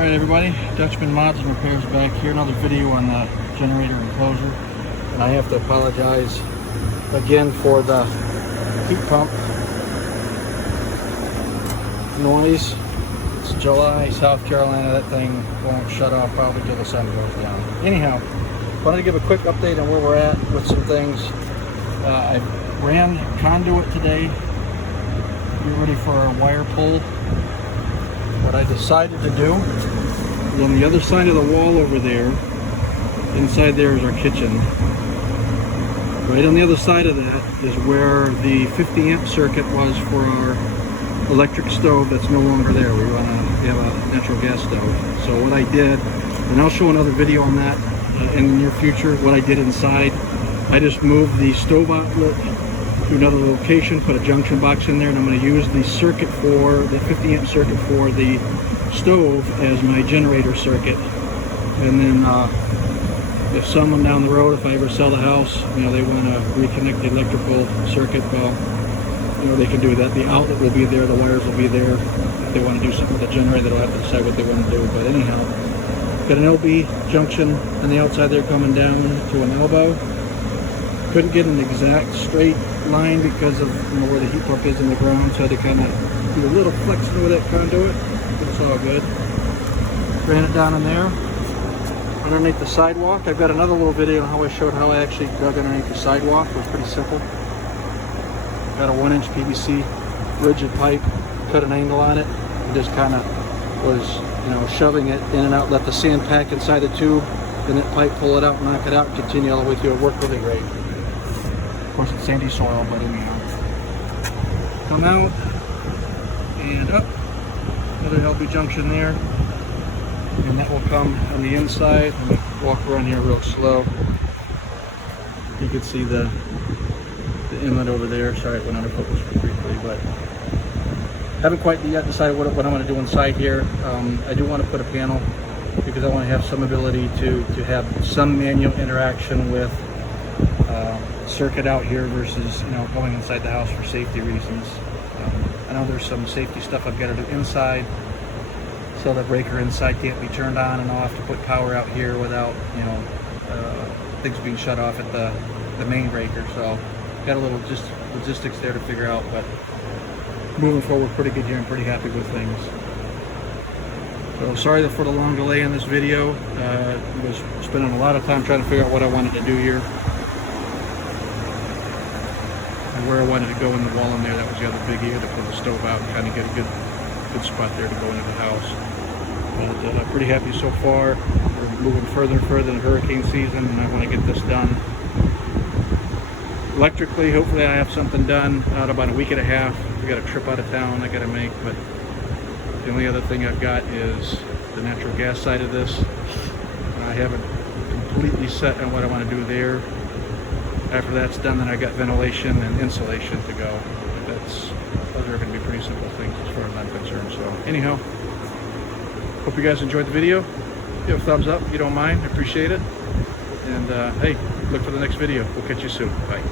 Alright everybody, Dutchman Mods and Repairs back here. Another video on the generator enclosure. And I have to apologize again for the heat pump noise. It's July, South Carolina. That thing won't shut off probably till the sun goes down. Anyhow, wanted to give a quick update on where we're at with some things. I ran Conduit today. Get ready for our wire pull. What I decided to do, on the other side of the wall over there, inside there is our kitchen. Right on the other side of that is where the 50 amp circuit was for our electric stove that's no longer there. We have a natural gas stove. So what I did, and I'll show another video on that in the near future, what I did inside, I just moved the stove outlet to another location, put a junction box in there, and I'm going to use the circuit for the 50 amp circuit for the stove as my generator circuit. And then if someone down the road, if I ever sell the house, you know, they want to reconnect the electrical circuit, well, you know, they can do that. The outlet will be there, the wires will be there. If they want to do something with the generator, they'll have to decide what they want to do. But anyhow, got an LB junction on the outside there coming down to an elbow. Couldn't get an exact straight line because of, you know, where the heat pump is in the ground, so I had to kind of do a little flexing with that conduit, but it's all good. Ran it down in there, underneath the sidewalk. I've got another little video on how I showed how I actually dug underneath the sidewalk. It was pretty simple. Got a 1-inch PVC rigid pipe, cut an angle on it, and just kind of was, you know, shoving it in and out, let the sand pack inside the tube, and that pipe pull it out, knock it out, and continue all the way through. It worked really great. Of course, it's sandy soil, but anyhow. Come out and up. Another LB junction there. And that will come on the inside. Let me walk around here real slow. You can see the inlet over there. Sorry, it went under focus briefly, but haven't quite yet decided what I'm going to do inside here. I do want to put a panel because I want to have some ability to have some manual interaction with circuit out here versus, you know, going inside the house for safety reasons. I know there's some safety stuff I've got to do inside, so the breaker inside can't be turned on, and I'll have to put power out here without, you know, things being shut off at the main breaker. So got a little just logistics there to figure out, but moving forward pretty good here. I'm pretty happy with things. So sorry for the long delay in this video. I was spending a lot of time trying to figure out what I wanted to do here and where I wanted to go in the wall in there. That was the other biggie, to pull the stove out and kind of get a good spot there to go into the house. But pretty happy so far. We're moving further and further in hurricane season, and I want to get this done. Electrically, hopefully I have something done out about a week and a half. We got a trip out of town I got to make, but the only other thing I've got is the natural gas side of this. I haven't completely set on what I want to do there. After that's done, then I got ventilation and insulation to go. But those are going to be pretty simple things as far as I'm concerned. So anyhow, hope you guys enjoyed the video. Give a thumbs up if you don't mind. I appreciate it. And hey, look for the next video. We'll catch you soon. Bye.